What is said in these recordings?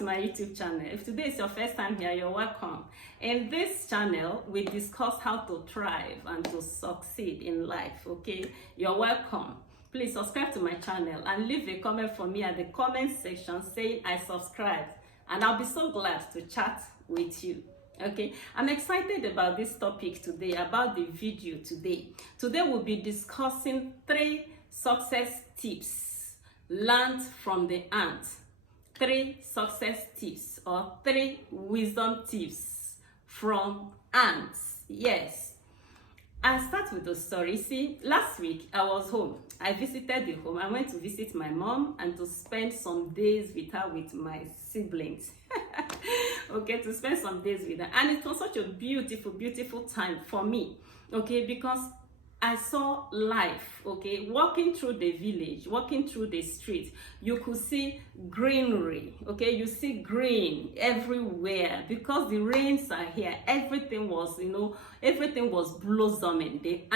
to my YouTube channel. If today is your first time here, you're welcome. In this channel, we discuss how to thrive and to succeed in life, okay? You're welcome. Please subscribe to my channel and leave a comment for me at the comment section saying I subscribed, and I'll be so glad to chat with you. Okay, I'm excited about this topic today, about the video today. Today we'll be discussing 3 success tips learned from the ant. 3 success tips or 3 wisdom tips from ants. Yes. I'll start with the story. See, last week I was home. I visited the home. I went to visit my mom and to spend some days with her, with my siblings. Okay, to spend some days with her. And it was such a beautiful, beautiful time for me. Okay, because I saw life, okay, walking through the village, walking through the street, you could see greenery, okay, you see green everywhere because the rains are here. Everything was, everything was blossoming. The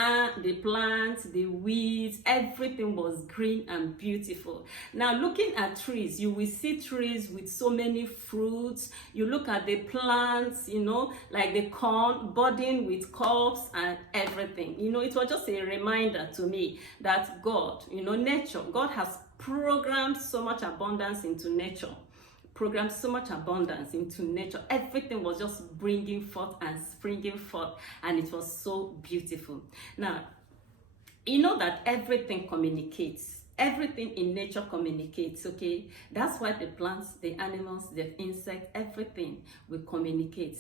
plants, the weeds, everything was green and beautiful. Now, looking at trees, you will see trees with so many fruits. You look at the plants, like the corn budding with cobs and everything. It was just a reminder to me that God, nature, God has programmed so much abundance into nature. Everything was just bringing forth and springing forth, and it was so beautiful. Now, you know that everything communicates. Everything in nature communicates, okay? That's why the plants, the animals, the insects, everything will communicate.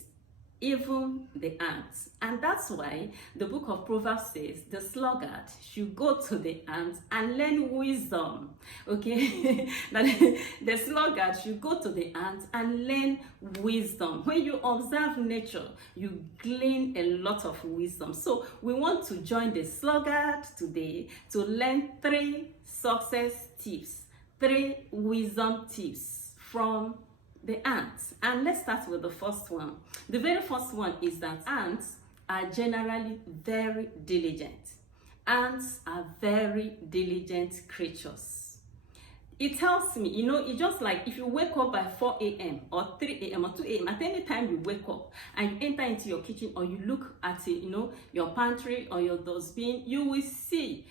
Even the ants. And that's why the book of Proverbs says the sluggard should go to the ants and learn wisdom. Okay? That the sluggard should go to the ants and learn wisdom. When you observe nature, you glean a lot of wisdom. So we want to join the sluggard today to learn 3 success tips, 3 wisdom tips from the ants. And let's start with the first one. The very first one is that ants are generally very diligent. Ants are very diligent creatures. It tells me, it's just like if you wake up by 4 a.m. or 3 a.m. or 2 a.m., at any time you wake up and you enter into your kitchen or you look at your pantry or your dustbin, you will see,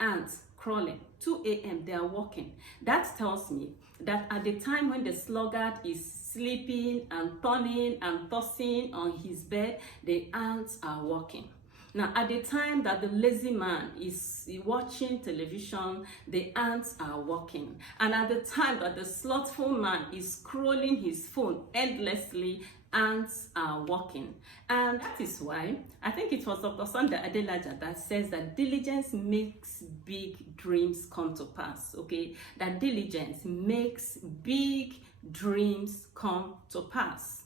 ants crawling. 2 a.m. they are walking. That tells me that at the time when the sluggard is sleeping and turning and tossing on his bed, the ants are walking. Now, at the time that the lazy man is watching television, the ants are walking. And at the time that the slothful man is scrolling his phone endlessly, ants are walking. And that is why I think it was Dr. Sunday Adelaja that says that diligence makes big dreams come to pass, okay? That diligence makes big dreams come to pass.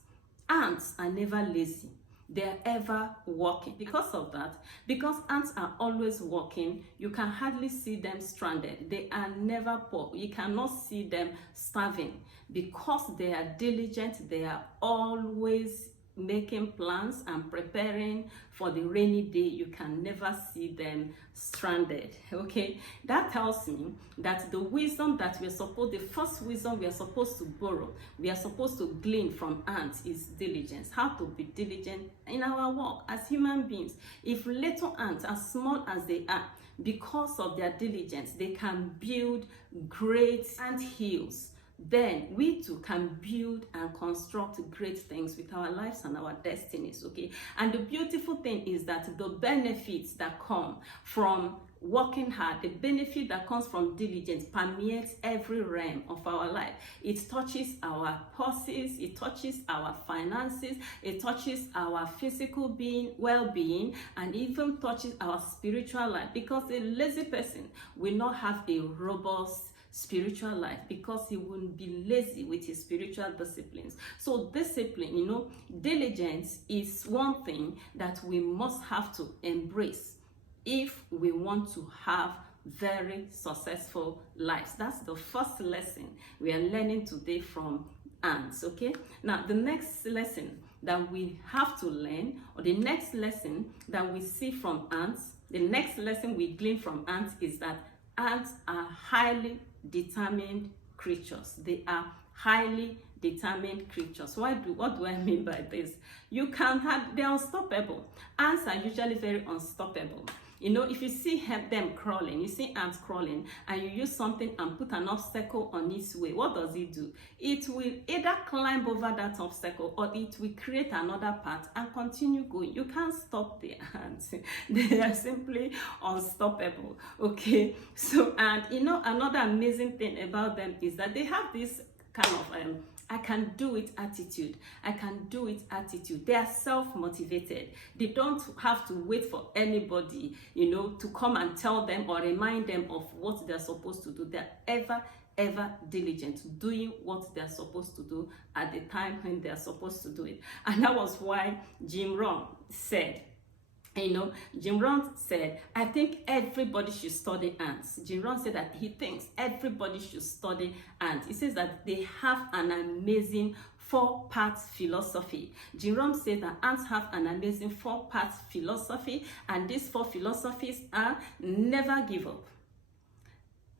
Ants are never lazy. They're ever walking. Because of that, because ants are always walking, you can hardly see them stranded. They are never poor. You cannot see them starving. Because they are diligent, they are always making plans and preparing for the rainy day. You can never see them stranded, okay? That tells me that the wisdom that the first wisdom we are supposed to borrow, we are supposed to glean from ants is diligence. How to be diligent in our work as human beings. If little ants, as small as they are, because of their diligence, they can build great ant hills, then we too can build and construct great things with our lives and our destinies, okay? And the beautiful thing is that the benefits that come from working hard, the benefit that comes from diligence permeates every realm of our life. It touches our purses, it touches our finances, it touches our physical well-being, and even touches our spiritual life, because a lazy person will not have a robust spiritual life, because he wouldn't be lazy with his spiritual disciplines. So discipline, diligence is one thing that we must have to embrace if we want to have very successful lives. That's the first lesson we are learning today from ants, okay? Now, the next lesson that we have to learn, or the next lesson that we see from ants, the next lesson we glean from ants is that ants are highly determined creatures. They are highly determined creatures. What do I mean by this? You can have, they're unstoppable. Ants are usually very unstoppable. You know, if you see them crawling, you see ants crawling, and you use something and put an obstacle on its way, what does it do? It will either climb over that obstacle, or it will create another path and continue going. You can't stop the ants. They are simply unstoppable. Okay, so, and you know, another amazing thing about them is that they have this kind of I can do it attitude. I can do it attitude. They are self-motivated. They don't have to wait for anybody, you know, to come and tell them or remind them of what they're supposed to do. They're ever diligent, doing what they're supposed to do at the time when they're supposed to do it. And that was why Jim Rohn said, you know, Jim Rohn said, I think everybody should study ants. Jim Rohn said that he thinks everybody should study ants. He says that they have an amazing 4-part philosophy. Jim Rohn said that ants have an amazing 4-part philosophy, and these 4 philosophies are: never give up,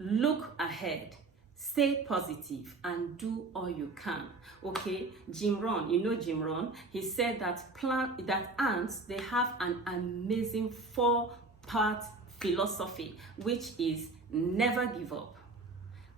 look ahead, stay positive, and do all you can. Okay, Jim Rohn, you know Jim Rohn, he said that ants, they have an amazing 4-part philosophy, which is never give up,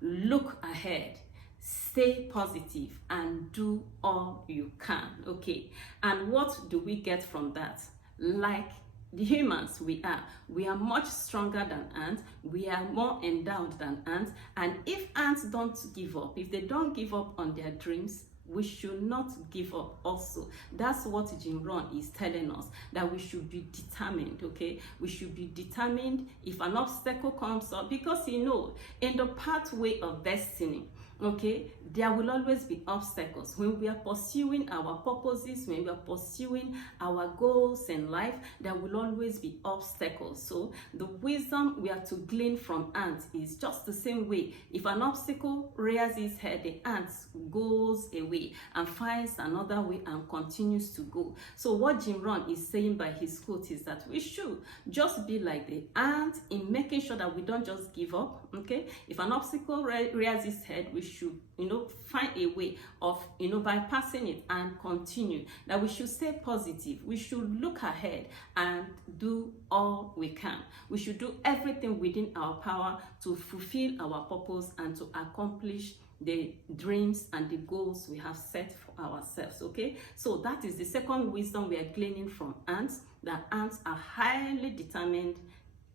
look ahead, stay positive, and do all you can. Okay, and what do we get from that? Like the humans we are much stronger than ants, we are more endowed than ants, and if ants don't give up, if they don't give up on their dreams, we should not give up also. That's what Jim Rohn is telling us, that we should be determined. Okay, we should be determined if an obstacle comes up, because you know, in the pathway of destiny, okay, there will always be obstacles. When we are pursuing our purposes, when we are pursuing our goals in life, there will always be obstacles. So the wisdom we are to glean from ants is just the same way. If an obstacle rears its head, the ant goes away and finds another way and continues to go. So what Jim Rohn is saying by his quote is that we should just be like the ant in making sure that we don't just give up. Okay, if an obstacle rears its head, we should, you know, find a way of, you know, bypassing it and continue. That we should stay positive, we should look ahead and do all we can. We should do everything within our power to fulfill our purpose and to accomplish the dreams and the goals we have set for ourselves. Okay, so that is the second wisdom we are gleaning from ants, that ants are highly determined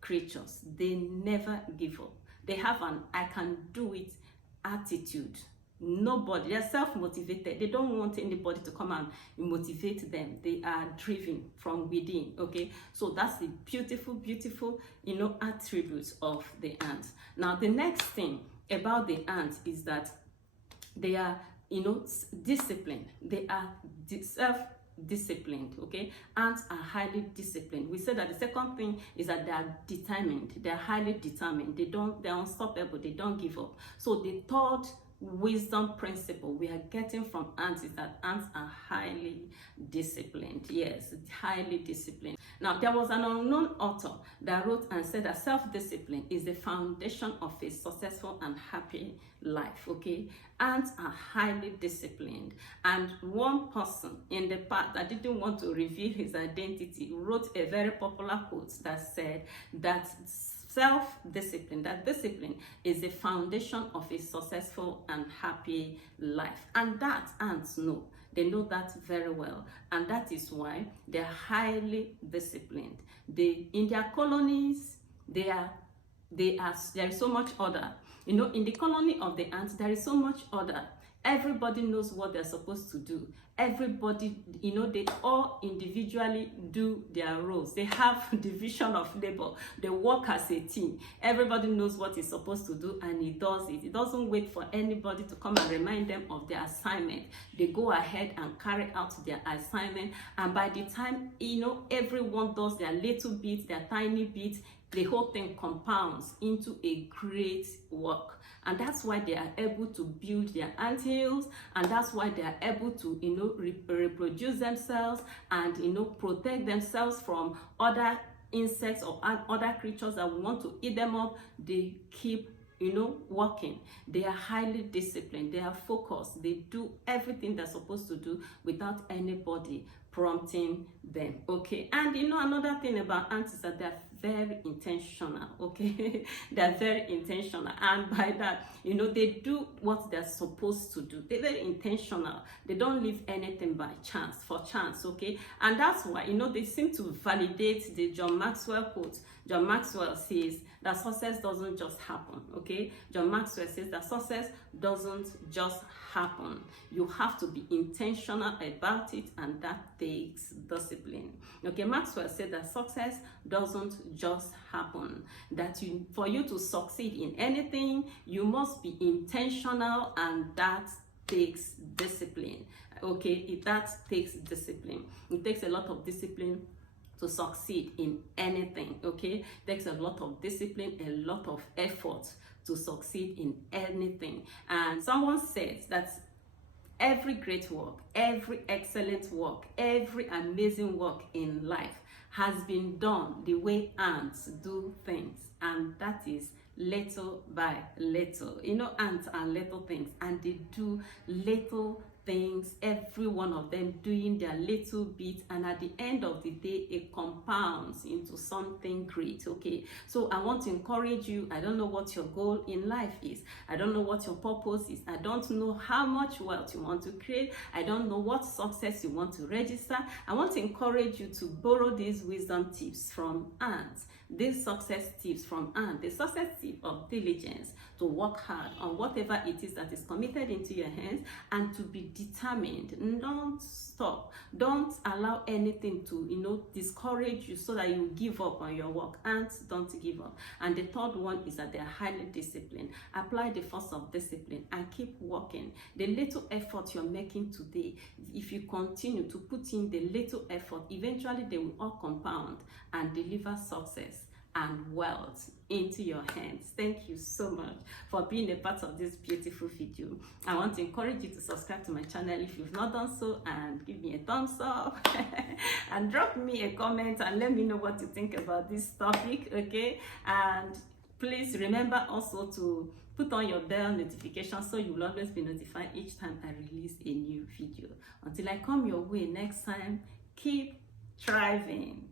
creatures. They never give up. They have an I can do it attitude. Nobody, they're self-motivated. They don't want anybody to come and motivate them. They are driven from within. Okay, so that's the beautiful, you know, attributes of the ants. Now the next thing about the ants is that they are, you know, disciplined. They are self-disciplined. Okay, ants are highly disciplined. We said that the second thing is that they are determined. They are highly determined. They're unstoppable. They don't give up. So the third wisdom principle we are getting from ants is that ants are highly disciplined. Yes, highly disciplined. Now, there was an unknown author that wrote and said that self-discipline is the foundation of a successful and happy life. Okay, ants are highly disciplined, and one person in the past that didn't want to reveal his identity wrote a very popular quote that said that self-discipline, that discipline is the foundation of a successful and happy life. And that ants know. They know that very well. And that is why they're highly disciplined. In their colonies, there is so much order. You know, in the colony of the ants, there is so much order. Everybody knows what they're supposed to do. Everybody, you know, they all individually do their roles. They have division of labor. They work as a team. Everybody knows what he's supposed to do, and he does it. He doesn't wait for anybody to come and remind them of their assignment. They go ahead and carry out their assignment, and by the time, you know, everyone does their little bit, their tiny bit, the whole thing compounds into a great work. And that's why they are able to build their anthills, and that's why they are able to, you know, reproduce themselves and, you know, protect themselves from other insects or other creatures that want to eat them up. They keep working. They are highly disciplined. They are focused. They do everything they're supposed to do without anybody prompting them. Okay, and another thing about ants is that they're very intentional. Okay, they're very intentional, and by that, they do what they're supposed to do. They're very intentional. They don't leave anything by chance, for chance. Okay, and that's why they seem to validate the John Maxwell quote. John Maxwell says that success doesn't just happen. Okay, John Maxwell says that success doesn't just happen. You have to be intentional about it, and that takes discipline. Okay, Maxwell said that success doesn't just happen. That for you to succeed in anything, you must be intentional, and that takes discipline. Okay, that takes discipline. It takes a lot of discipline to succeed in anything. Okay, it takes a lot of discipline, a lot of effort to succeed in anything. And someone says that every great work, every excellent work, every amazing work in life has been done the way ants do things, and that is little by little. Ants are little things, and they do little things, every one of them doing their little bit, and at the end of the day it compounds into something great. Okay, so I want to encourage you. I don't know what your goal in life is. I don't know what your purpose is. I don't know how much wealth you want to create. I don't know what success you want to register. I want to encourage you to borrow these wisdom tips from ants, these success tips from ants, the success tip of diligence, to work hard on whatever it is that is committed into your hands, and to be determined. Don't stop. Don't allow anything to discourage you so that you give up on your work. Ants don't give up. And the third one is that they are highly disciplined. Apply the force of discipline and keep working. The little effort you're making today, if you continue to put in the little effort, eventually they will all compound and deliver success and wealth into your hands. Thank you so much for being a part of this beautiful video. I want to encourage you to subscribe to my channel if you've not done so, and give me a thumbs up and drop me a comment and let me know what you think about this topic. Okay, and please remember also to put on your bell notification so you will always be notified each time I release a new video. Until I come your way next time, keep thriving.